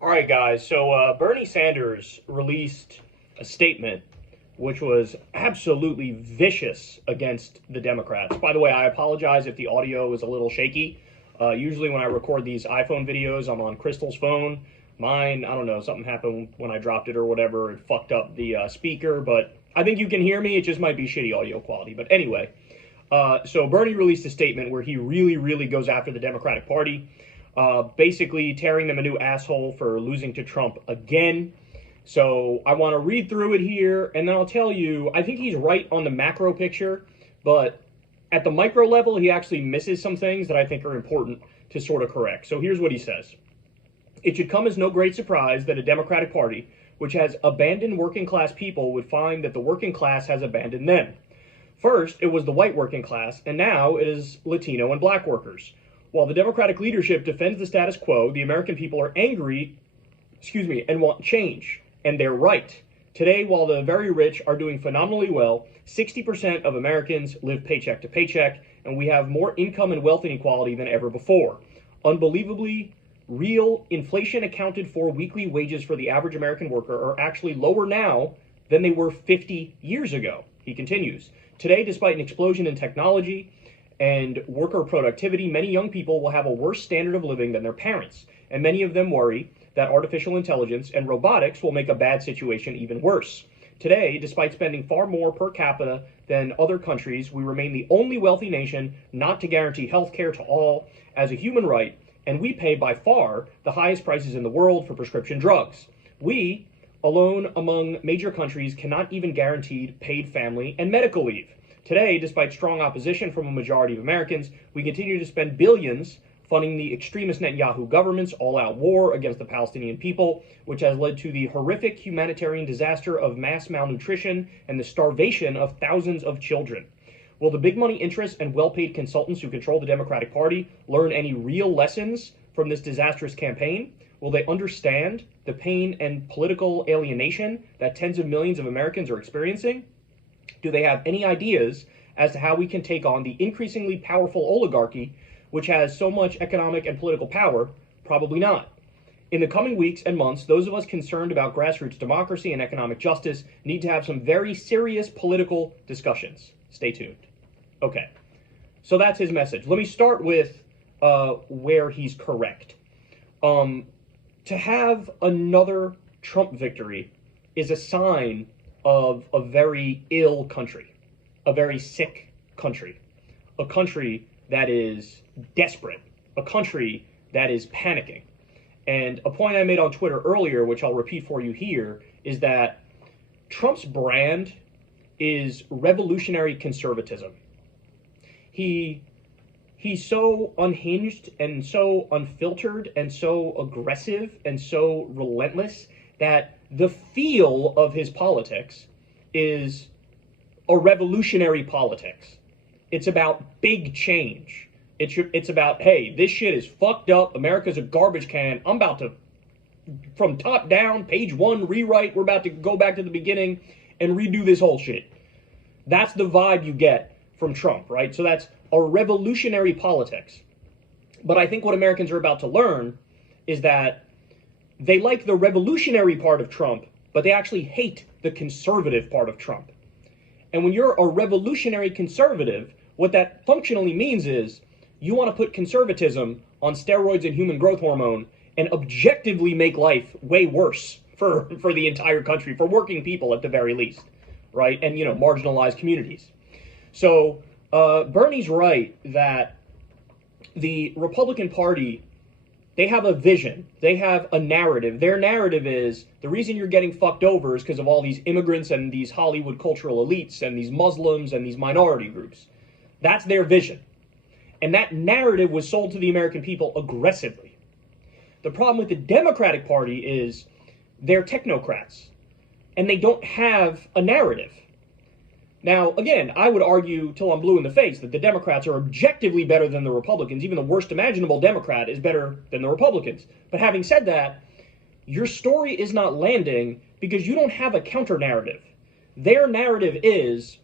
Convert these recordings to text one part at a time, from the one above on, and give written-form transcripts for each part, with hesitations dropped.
All right, guys. So Bernie Sanders released a statement which was absolutely vicious against the Democrats. By the way, I apologize if the audio is a little shaky. Usually when I record these iPhone videos, I'm on Crystal's phone. Mine, I don't know, something happened when I dropped it or whatever. It fucked up the speaker, but I think you can hear me. It just might be shitty audio quality. But anyway, so Bernie released a statement where he really goes after the Democratic Party, basically tearing them a new asshole for losing to Trump again. So I want to read through it here, and then I'll tell you, I think he's right on the macro picture, but at the micro level, he actually misses some things that I think are important to sort of correct. So here's what he says. It should come as no great surprise that a Democratic Party, which has abandoned working class people, would find that the working class has abandoned them. First, it was the white working class, and now it is Latino and black workers. While the Democratic leadership defends the status quo, the American people are angry, and want change. And they're right. Today, while the very rich are doing phenomenally well, 60% of Americans live paycheck to paycheck, and we have more income and wealth inequality than ever before. Unbelievably, real inflation accounted for weekly wages for the average American worker are actually lower now than they were 50 years ago. He continues. Today, despite an explosion in technology and worker productivity, many young people will have a worse standard of living than their parents, and many of them worry that artificial intelligence and robotics will make a bad situation even worse. Today, despite spending far more per capita than other countries, we remain the only wealthy nation not to guarantee health care to all as a human right, and we pay by far the highest prices in the world for prescription drugs. We, alone among major countries, cannot even guarantee paid family and medical leave. Today, despite strong opposition from a majority of Americans, we continue to spend billions funding the extremist Netanyahu government's all-out war against the Palestinian people, which has led to the horrific humanitarian disaster of mass malnutrition and the starvation of thousands of children. Will the big money interests and well-paid consultants who control the Democratic Party learn any real lessons from this disastrous campaign? Will they understand the pain and political alienation that tens of millions of Americans are experiencing? Do they have any ideas as to how we can take on the increasingly powerful oligarchy which has so much economic and political power? Probably not. In the coming weeks and months, those of us concerned about grassroots democracy and economic justice need to have some very serious political discussions. Stay tuned. Okay, so that's his message. Let me start with where he's correct. To have another Trump victory is a sign of a very ill country, a very sick country, a country that is desperate, a country that is panicking. And a point I made on Twitter earlier, which I'll repeat for you here, is that Trump's brand is revolutionary conservatism. He's so unhinged and so unfiltered and so aggressive and so relentless that the feel of his politics is a revolutionary politics. It's about big change. It's about, hey, this shit is fucked up. America's a garbage can. I'm about to, from top down, page one, rewrite. We're about to go back to the beginning and redo this whole shit. That's the vibe you get from Trump, right? So that's a revolutionary politics. But I think what Americans are about to learn is that they like the revolutionary part of Trump, but they actually hate the conservative part of Trump. And when you're a revolutionary conservative, what that functionally means is you want to put conservatism on steroids and human growth hormone and objectively make life way worse for the entire country, for working people at the very least, right? And, marginalized communities. So Bernie's right that the Republican Party, they have a vision. They have a narrative. Their narrative is the reason you're getting fucked over is because of all these immigrants and these Hollywood cultural elites and these Muslims and these minority groups. That's their vision. And that narrative was sold to the American people aggressively. The problem with the Democratic Party is they're technocrats and they don't have a narrative. Now, again, I would argue till I'm blue in the face that the Democrats are objectively better than the Republicans. Even the worst imaginable Democrat is better than the Republicans. But having said that, your story is not landing because you don't have a counter narrative. Their narrative is,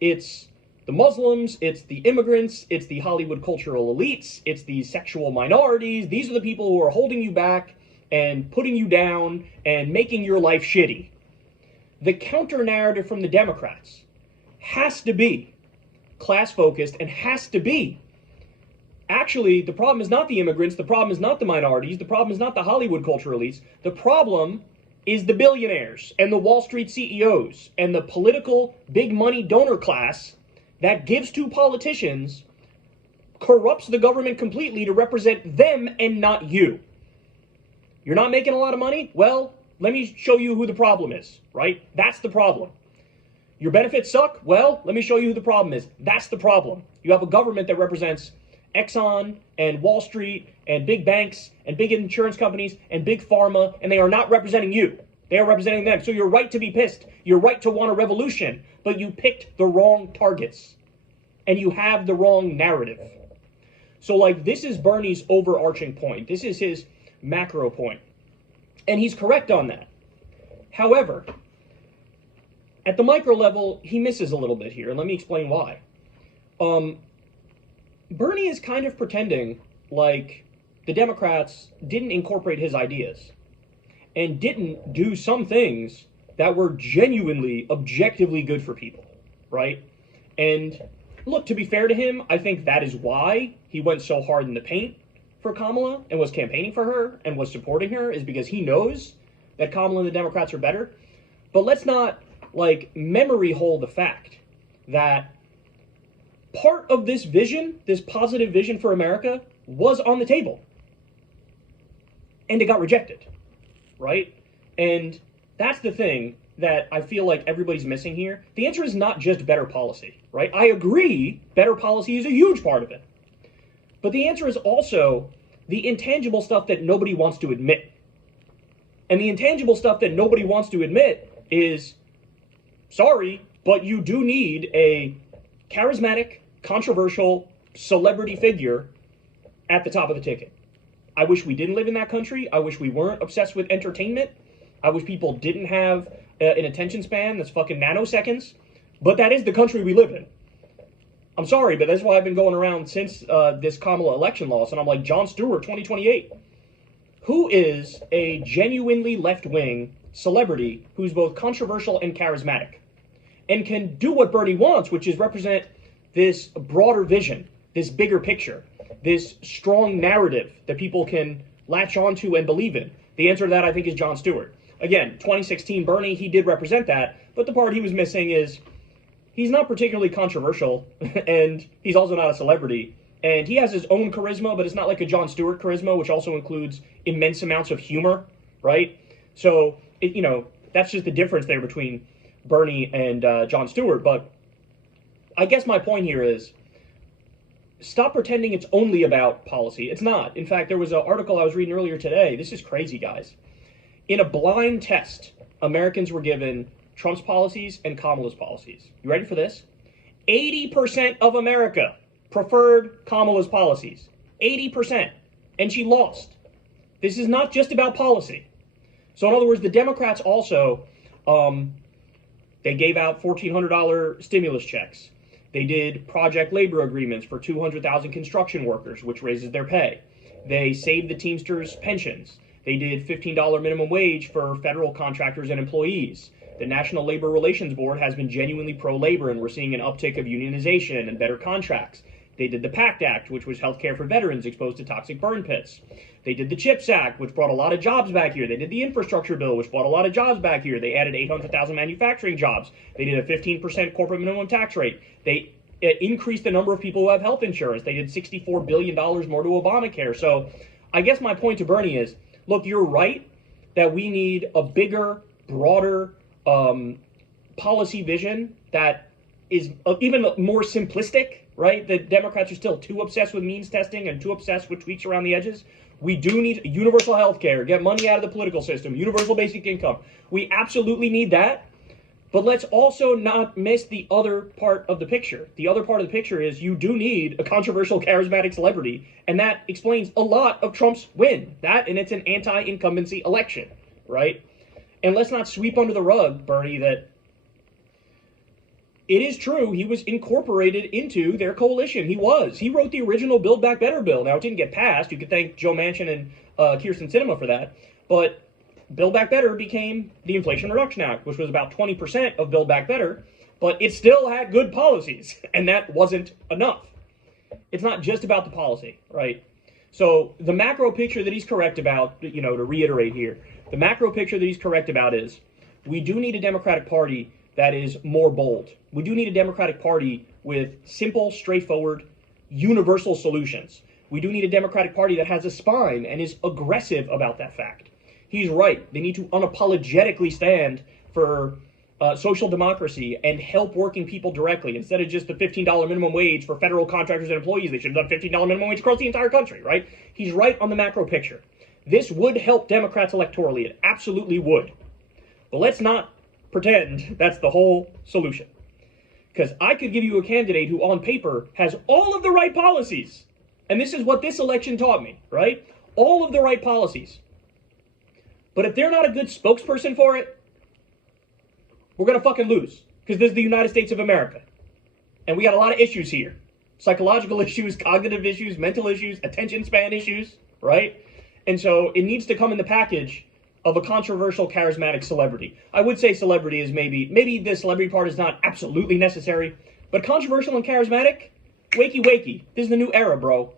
it's the Muslims, it's the immigrants, it's the Hollywood cultural elites, it's the sexual minorities. These are the people who are holding you back. and putting you down and making your life shitty. The counter narrative from the Democrats has to be class focused and has to be, actually, the problem is not the immigrants, the problem is not the minorities, the problem is not the Hollywood culture elites, the problem is the billionaires and the Wall Street CEOs and the political big money donor class that gives to politicians, corrupts the government completely to represent them and not you. You're not making a lot of money? Well, let me show you who the problem is, right? That's the problem. Your benefits suck? Well, let me show you who the problem is. That's the problem. You have a government that represents Exxon and Wall Street and big banks and big insurance companies and big pharma, and they are not representing you. They are representing them. So you're right to be pissed. You're right to want a revolution, but you picked the wrong targets and you have the wrong narrative. So like, this is Bernie's overarching point. This is his macro point. And he's correct on that. However, at the micro level, he misses a little bit here. And let me explain why. Bernie is kind of pretending like the Democrats didn't incorporate his ideas and didn't do some things that were genuinely, objectively good for people, right? And look, to be fair to him, I think that is why he went so hard in the paint for Kamala and was campaigning for her and was supporting her, is because he knows that Kamala and the Democrats are better. But let's not, like, memory hold the fact that part of this vision, this positive vision for America, was on the table. And it got rejected, right? And that's the thing that I feel like everybody's missing here. The answer is not just better policy, right? I agree, better policy is a huge part of it. But the answer is also the intangible stuff that nobody wants to admit. And the intangible stuff that nobody wants to admit is, sorry, but you do need a charismatic, controversial celebrity figure at the top of the ticket. I wish we didn't live in that country. I wish we weren't obsessed with entertainment. I wish people didn't have an attention span that's fucking nanoseconds. But that is the country we live in. I'm sorry, but that's why I've been going around since this Kamala election loss, and I'm like, Jon Stewart, 2028. Who is a genuinely left-wing celebrity who's both controversial and charismatic and can do what Bernie wants, which is represent this broader vision, this bigger picture, this strong narrative that people can latch onto and believe in? The answer to that, I think, is Jon Stewart. Again, 2016 Bernie, he did represent that, but the part he was missing is he's not particularly controversial, and he's also not a celebrity. And he has his own charisma, but it's not like a Jon Stewart charisma, which also includes immense amounts of humor, right? So, that's just the difference there between Bernie and Jon Stewart. But I guess my point here is, stop pretending it's only about policy. It's not. In fact, there was an article I was reading earlier today. This is crazy, guys. In a blind test, Americans were given Trump's policies and Kamala's policies. You ready for this? 80% of America preferred Kamala's policies. 80%. And she lost. This is not just about policy. So in other words, the Democrats also, they gave out $1,400 stimulus checks. They did project labor agreements for 200,000 construction workers, which raises their pay. They saved the Teamsters' pensions. They did $15 minimum wage for federal contractors and employees. The National Labor Relations Board has been genuinely pro-labor, and we're seeing an uptick of unionization and better contracts. They did the PACT Act, which was healthcare for veterans exposed to toxic burn pits. They did the CHIPS Act, which brought a lot of jobs back here. They did the infrastructure bill, which brought a lot of jobs back here. They added 800,000 manufacturing jobs. They did a 15% corporate minimum tax rate. They increased the number of people who have health insurance. They did $64 billion more to Obamacare. So I guess my point to Bernie is, look, you're right that we need a bigger, broader policy vision that is even more simplistic, right? The Democrats are still too obsessed with means testing and too obsessed with tweaks around the edges. We do need universal health care, get money out of the political system, universal basic income. We absolutely need that. But let's also not miss the other part of the picture. The other part of the picture is you do need a controversial, charismatic celebrity, and that explains a lot of Trump's win. That, and it's an anti-incumbency election, right? And let's not sweep under the rug, Bernie, that it is true he was incorporated into their coalition. He was. He wrote the original Build Back Better bill. Now, it didn't get passed. You could thank Joe Manchin and Kyrsten Sinema for that. But Build Back Better became the Inflation Reduction Act, which was about 20% of Build Back Better, but it still had good policies, and that wasn't enough. It's not just about the policy, right? So the macro picture that he's correct about, to reiterate here, the macro picture that he's correct about is we do need a Democratic Party that is more bold. We do need a Democratic Party with simple, straightforward, universal solutions. We do need a Democratic Party that has a spine and is aggressive about that fact. He's right. They need to unapologetically stand for social democracy and help working people directly instead of just the $15 minimum wage for federal contractors and employees. They should have done $15 minimum wage across the entire country, right? He's right on the macro picture. This would help Democrats electorally. It absolutely would. But let's not pretend that's the whole solution. Because I could give you a candidate who on paper has all of the right policies. And this is what this election taught me, right? All of the right policies. But if they're not a good spokesperson for it, we're going to fucking lose. Because this is the United States of America. And we got a lot of issues here. Psychological issues, cognitive issues, mental issues, attention span issues, right? And so it needs to come in the package of a controversial, charismatic celebrity. I would say celebrity is maybe the celebrity part is not absolutely necessary, but controversial and charismatic, wakey wakey. This is the new era, bro.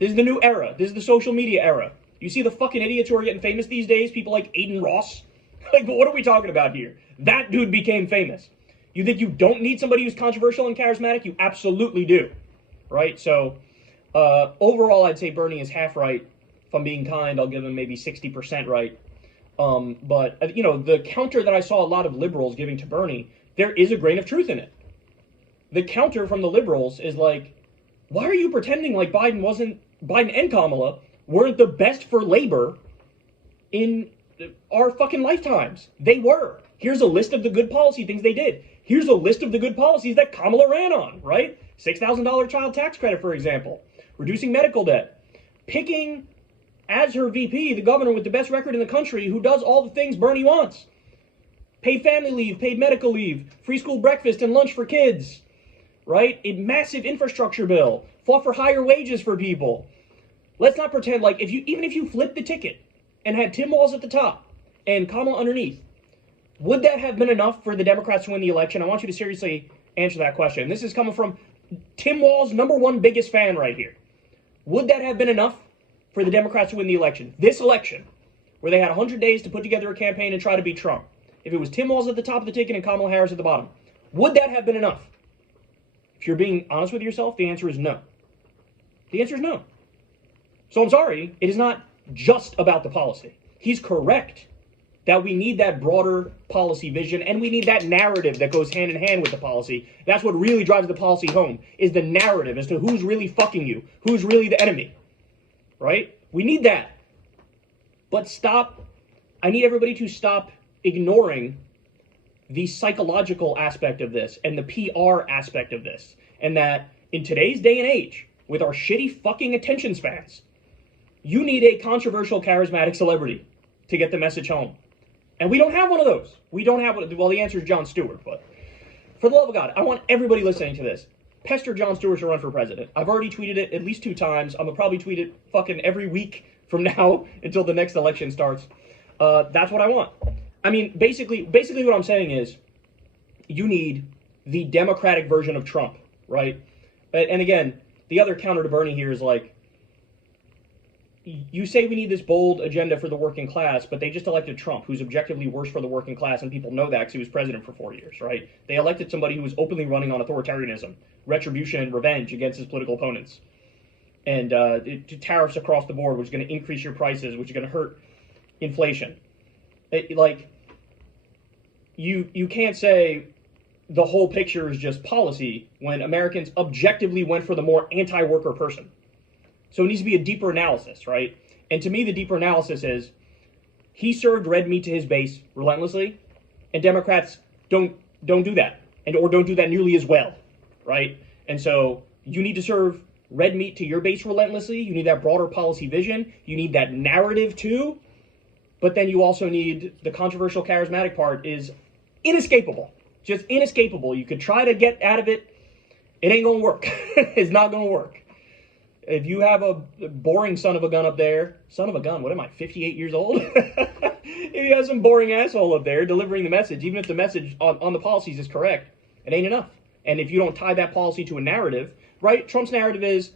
This is the new era. This is the social media era. You see the fucking idiots who are getting famous these days, people like Aiden Ross? Like, what are we talking about here? That dude became famous. You think you don't need somebody who's controversial and charismatic? You absolutely do, right? So, overall, I'd say Bernie is half right. If I'm being kind, I'll give him maybe 60% right. But, the counter that I saw a lot of liberals giving to Bernie, there is a grain of truth in it. The counter from the liberals is like, why are you pretending like Biden and Kamala weren't the best for labor in our fucking lifetimes? They were. Here's a list of the good policy things they did. Here's a list of the good policies that Kamala ran on, right? $6,000 child tax credit, for example. Reducing medical debt. Picking as her VP, the governor with the best record in the country who does all the things Bernie wants. Paid family leave, paid medical leave, free school breakfast and lunch for kids, right? A massive infrastructure bill, fought for higher wages for people. Let's not pretend like even if you flipped the ticket and had Tim Walz at the top and Kamala underneath, would that have been enough for the Democrats to win the election? I want you to seriously answer that question. This is coming from Tim Walz, #1 biggest fan right here. Would that have been enough for the Democrats to win the election? This election, where they had 100 days to put together a campaign and try to beat Trump. If it was Tim Walz at the top of the ticket and Kamala Harris at the bottom, would that have been enough? If you're being honest with yourself, the answer is no. The answer is no. So I'm sorry, it is not just about the policy. He's correct that we need that broader policy vision, and we need that narrative that goes hand in hand with the policy. That's what really drives the policy home, is the narrative as to who's really fucking you, who's really the enemy, right? We need that. But I need everybody to stop ignoring the psychological aspect of this and the PR aspect of this. And that in today's day and age, with our shitty fucking attention spans, you need a controversial, charismatic celebrity to get the message home. And we don't have one of those. We don't have one. Well, the answer is Jon Stewart, but for the love of God, I want everybody listening to this, pester Jon Stewart to run for president. I've already tweeted it at least 2 times. I'm going to probably tweet it fucking every week from now until the next election starts. That's what I want. I mean, basically what I'm saying is you need the Democratic version of Trump, right? And again, the other counter to Bernie here is like, you say we need this bold agenda for the working class, but they just elected Trump, who's objectively worse for the working class, and people know that because he was president for 4 years, right? They elected somebody who was openly running on authoritarianism, retribution, and revenge against his political opponents. And tariffs across the board, which is going to increase your prices, which is going to hurt inflation. You can't say the whole picture is just policy when Americans objectively went for the more anti-worker person. So it needs to be a deeper analysis, right? And to me, the deeper analysis is he served red meat to his base relentlessly, and Democrats don't do that, or don't do that nearly as well, right? And so you need to serve red meat to your base relentlessly. You need that broader policy vision. You need that narrative too. But then you also need the controversial, charismatic part is inescapable. Just inescapable. You could try to get out of it. It ain't going to work. It's not going to work. If you have a boring son of a gun up there, son of a gun, what am I, 58 years old? If you have some boring asshole up there delivering the message, even if the message on the policies is correct, it ain't enough. And if you don't tie that policy to a narrative, right? Trump's narrative is,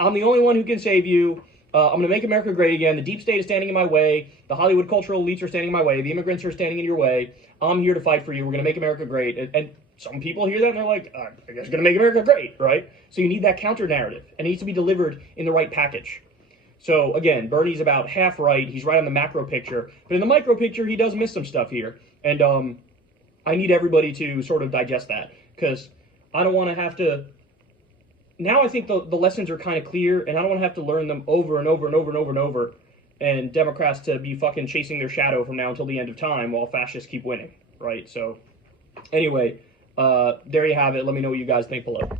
I'm the only one who can save you. I'm going to make America great again. The deep state is standing in my way. The Hollywood cultural elites are standing in my way. The immigrants are standing in your way. I'm here to fight for you. We're going to make America great. And some people hear that and they're like, I guess we're going to make America great, right? So you need that counter narrative. And it needs to be delivered in the right package. So again, Bernie's about half right. He's right on the macro picture. But in the micro picture, he does miss some stuff here. And I need everybody to sort of digest that. Because I don't want to have to... Now I think the lessons are kind of clear, and I don't want to have to learn them over and over and over and over and over, and Democrats to be fucking chasing their shadow from now until the end of time while fascists keep winning, right? So, anyway, there you have it. Let me know what you guys think below.